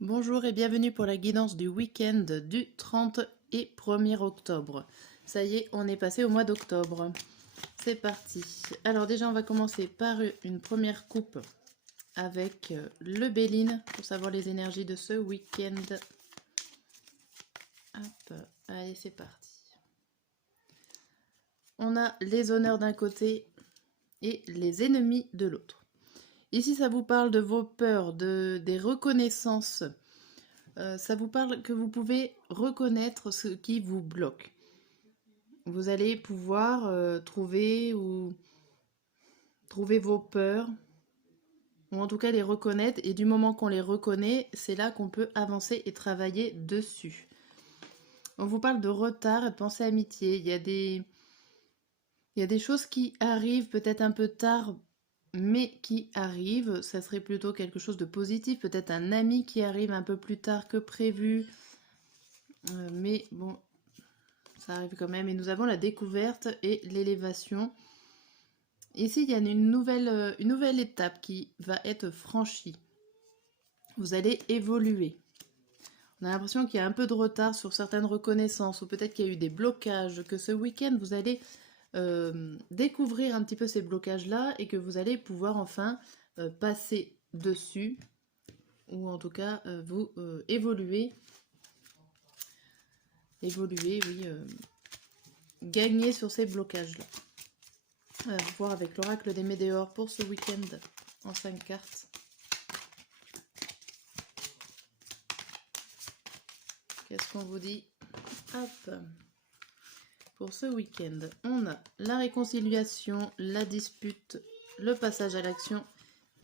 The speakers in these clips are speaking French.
Bonjour et bienvenue pour la guidance du week-end du 30 et 1er octobre. Ça y est, on est passé au mois d'octobre. C'est parti. Alors déjà, on va commencer par une première coupe avec le Béline pour savoir les énergies de ce week-end. Hop, allez, c'est parti. On a les honneurs d'un côté et les ennemis de l'autre. Ici, ça vous parle de vos peurs, des reconnaissances. Ça vous parle que vous pouvez reconnaître ce qui vous bloque. Vous allez pouvoir trouver vos peurs, ou en tout cas les reconnaître, et du moment qu'on les reconnaît, c'est là qu'on peut avancer et travailler dessus. On vous parle de retard et de pensée amitié. Il y a des choses qui arrivent peut-être un peu tard, mais qui arrivent. Ça serait plutôt quelque chose de positif, peut-être un ami qui arrive un peu plus tard que prévu. Mais bon, ça arrive quand même. Et nous avons la découverte et l'élévation. Ici, il y a une nouvelle étape qui va être franchie. Vous allez évoluer. On a l'impression qu'il y a un peu de retard sur certaines reconnaissances, ou peut-être qu'il y a eu des blocages, que ce week-end, vous allez découvrir un petit peu ces blocages-là et que vous allez pouvoir enfin passer dessus, ou en tout cas vous évoluer. Évoluer, oui. Gagner sur ces blocages-là. On va voir avec l'oracle des météores pour ce week-end en 5 cartes. Qu'est-ce qu'on vous dit? Hop. Pour ce week-end, on a la réconciliation, la dispute, le passage à l'action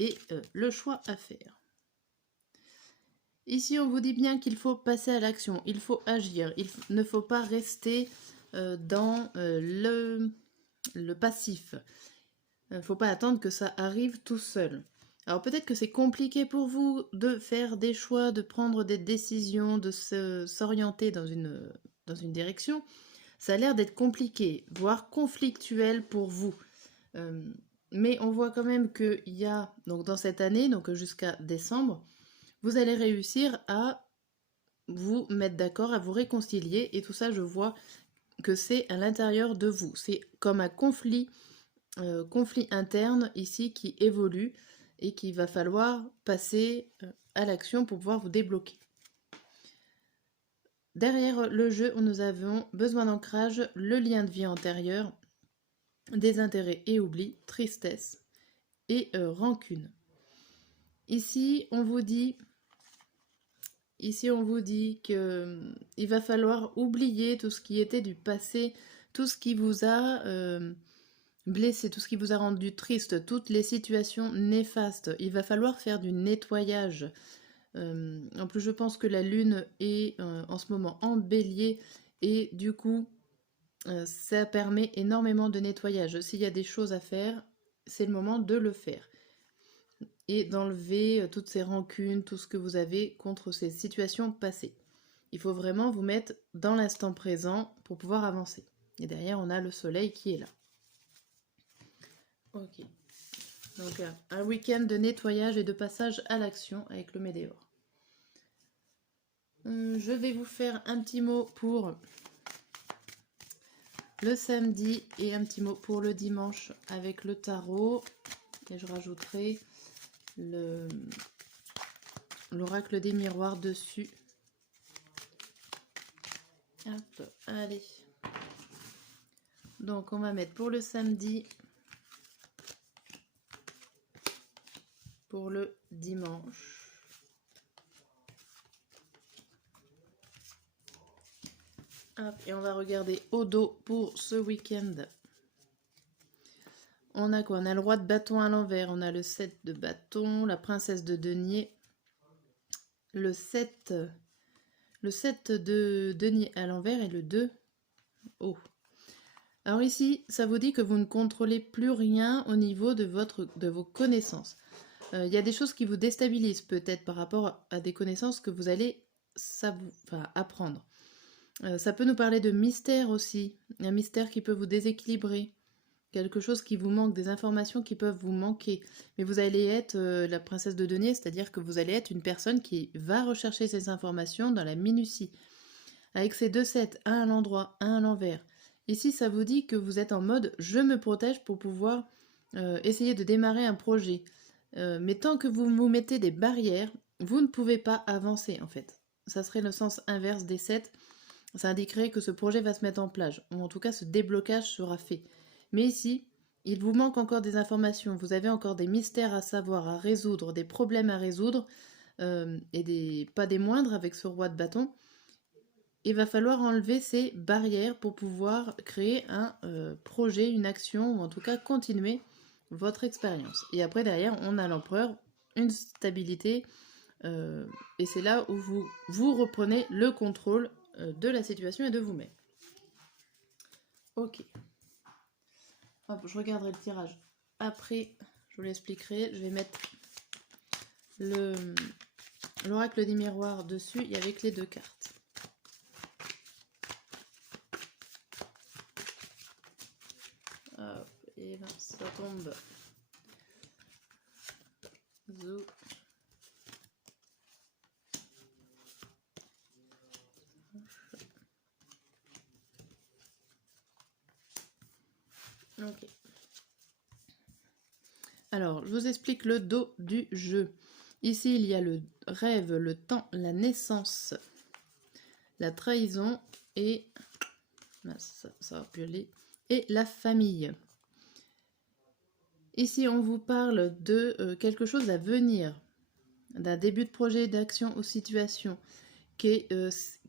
et le choix à faire. Ici, on vous dit bien qu'il faut passer à l'action, il faut agir, il ne faut pas rester dans le passif. Il ne faut pas attendre que ça arrive tout seul. Alors peut-être que c'est compliqué pour vous de faire des choix, de prendre des décisions, de s'orienter dans une direction. Ça a l'air d'être compliqué, voire conflictuel pour vous. Mais on voit quand même qu'il y a, donc dans cette année, donc jusqu'à décembre, vous allez réussir à vous mettre d'accord, à vous réconcilier. Et tout ça, je vois que c'est à l'intérieur de vous. C'est comme un conflit interne ici qui évolue et qu'il va falloir passer à l'action pour pouvoir vous débloquer. Derrière le jeu, nous avons besoin d'ancrage, le lien de vie antérieur, désintérêt et oubli, tristesse et rancune. Ici, on vous dit qu'il va falloir oublier tout ce qui était du passé, tout ce qui vous a blessé, tout ce qui vous a rendu triste, toutes les situations néfastes. Il va falloir faire du nettoyage. En plus, je pense que la lune est en ce moment en bélier et du coup, ça permet énormément de nettoyage. S'il y a des choses à faire, c'est le moment de le faire. Et d'enlever toutes ces rancunes, tout ce que vous avez contre ces situations passées. Il faut vraiment vous mettre dans l'instant présent pour pouvoir avancer. Et derrière, on a le soleil qui est là. Ok. Donc, un week-end de nettoyage et de passage à l'action avec le météore. Je vais vous faire un petit mot pour le samedi et un petit mot pour le dimanche avec le tarot. Et je rajouterai l'oracle des miroirs dessus. Hop, allez. Donc on va mettre pour le samedi, pour le dimanche. Hop, et on va regarder au dos pour ce week-end. On a quoi? On a le roi de bâton à l'envers, on a le 7 de bâton, la princesse de denier, le 7 de denier à l'envers et le 2 haut. Alors ici, ça vous dit que vous ne contrôlez plus rien au niveau de vos connaissances. Il y a des choses qui vous déstabilisent peut-être par rapport à des connaissances que vous allez apprendre. Ça peut nous parler de mystère aussi, un mystère qui peut vous déséquilibrer, quelque chose qui vous manque, des informations qui peuvent vous manquer. Mais vous allez être la princesse de denier, c'est-à-dire que vous allez être une personne qui va rechercher ces informations dans la minutie. Avec ces 2 sets, un à l'endroit, un à l'envers. Ici, ça vous dit que vous êtes en mode « je me protège » pour pouvoir essayer de démarrer un projet. Mais tant que vous vous mettez des barrières, vous ne pouvez pas avancer en fait. Ça serait le sens inverse des 7. Ça indiquerait que ce projet va se mettre en place, ou en tout cas ce déblocage sera fait. Mais ici, il vous manque encore des informations, vous avez encore des mystères à savoir, à résoudre, des problèmes à résoudre, et pas des moindres avec ce roi de bâton. Il va falloir enlever ces barrières pour pouvoir créer un projet, une action, ou en tout cas continuer votre expérience. Et après, derrière, on a l'empereur, une stabilité, et c'est là où vous reprenez le contrôle de la situation et de vous-même. Ok. Hop, je regarderai le tirage. Après, je vous l'expliquerai. Je vais mettre l'oracle des miroirs dessus et avec les 2 cartes. Hop, et là, ça tombe. Zou. Ok. Alors, je vous explique le dos du jeu. Ici, il y a le rêve, le temps, la naissance, la trahison et... ça va pioler. Et la famille. Ici, on vous parle de quelque chose à venir, d'un début de projet, d'action ou situation qui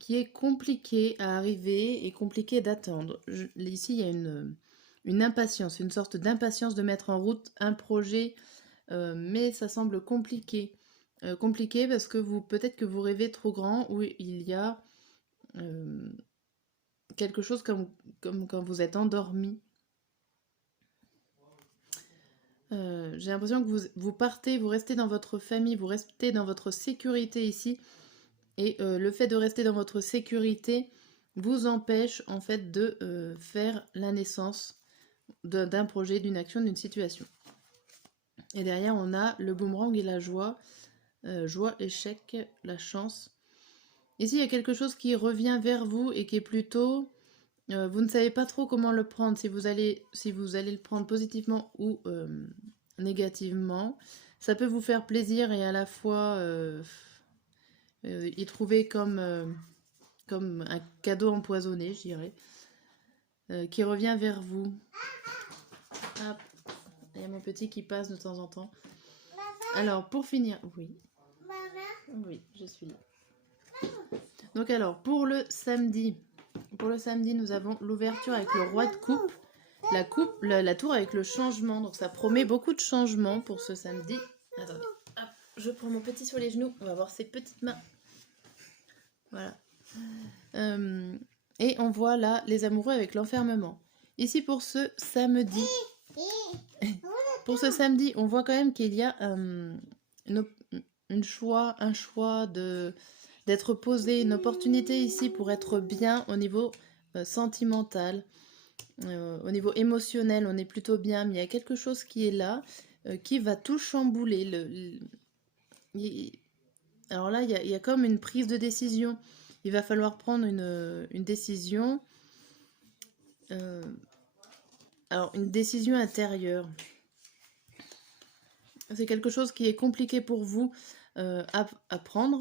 est compliqué à arriver et compliqué d'attendre. Ici, il y a une impatience, une sorte d'impatience de mettre en route un projet, mais ça semble compliqué. Compliqué parce que peut-être que vous rêvez trop grand, où il y a quelque chose comme quand vous êtes endormi. J'ai l'impression que vous partez, vous restez dans votre famille, vous restez dans votre sécurité ici. Et le fait de rester dans votre sécurité vous empêche en fait de faire la naissance d'un projet, d'une action, d'une situation. Et derrière, on a le boomerang et la joie. Joie, échec, la chance. Ici, il y a quelque chose qui revient vers vous et qui est plutôt... vous ne savez pas trop comment le prendre, si vous allez le prendre positivement ou négativement. Ça peut vous faire plaisir et à la fois y trouver comme un cadeau empoisonné, je dirais, qui revient vers vous. Hop, il y a mon petit qui passe de temps en temps. Alors, pour finir... Oui. Oui, je suis là. Donc alors, pour le samedi, nous avons l'ouverture avec le roi de coupe. La tour avec le changement. Donc ça promet beaucoup de changements pour ce samedi. Attendez, hop, je prends mon petit sur les genoux. On va voir ses petites mains. Voilà. Et on voit là les amoureux avec l'enfermement. Ici pour ce samedi. Pour ce samedi, on voit quand même qu'il y a un choix d'être posé, une opportunité ici pour être bien au niveau sentimental, au niveau émotionnel, on est plutôt bien, mais il y a quelque chose qui est là, qui va tout chambouler. Alors là, il y a comme une prise de décision. Il va falloir prendre une décision, alors une décision intérieure. C'est quelque chose qui est compliqué pour vous à prendre,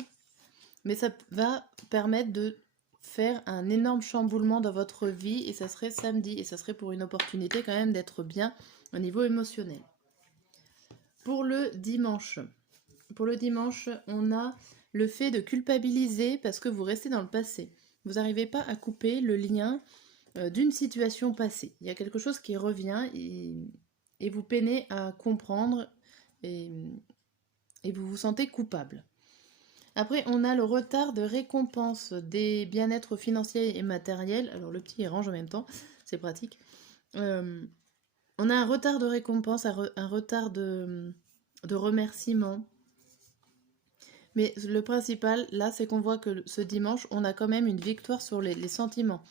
mais ça va permettre de faire un énorme chamboulement dans votre vie, et ça serait samedi, et ça serait pour une opportunité quand même d'être bien au niveau émotionnel. Pour le dimanche, on a le fait de culpabiliser parce que vous restez dans le passé. Vous n'arrivez pas à couper le lien d'une situation passée. Il y a quelque chose qui revient et vous peinez à comprendre et vous vous sentez coupable. Après, on a le retard de récompense des bien-être financiers et matériels. Alors, le petit, il range en même temps. C'est pratique. On a un retard de récompense, un retard de remerciement. Mais le principal, là, c'est qu'on voit que ce dimanche, on a quand même une victoire sur les sentiments.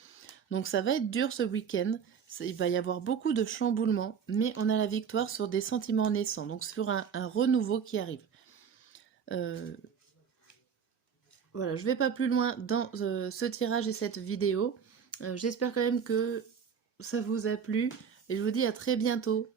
Donc, ça va être dur ce week-end. Il va y avoir beaucoup de chamboulements, mais on a la victoire sur des sentiments naissants, donc sur un renouveau qui arrive. Euh, voilà, je vais pas plus loin dans ce tirage et cette vidéo. J'espère quand même que ça vous a plu et je vous dis à très bientôt.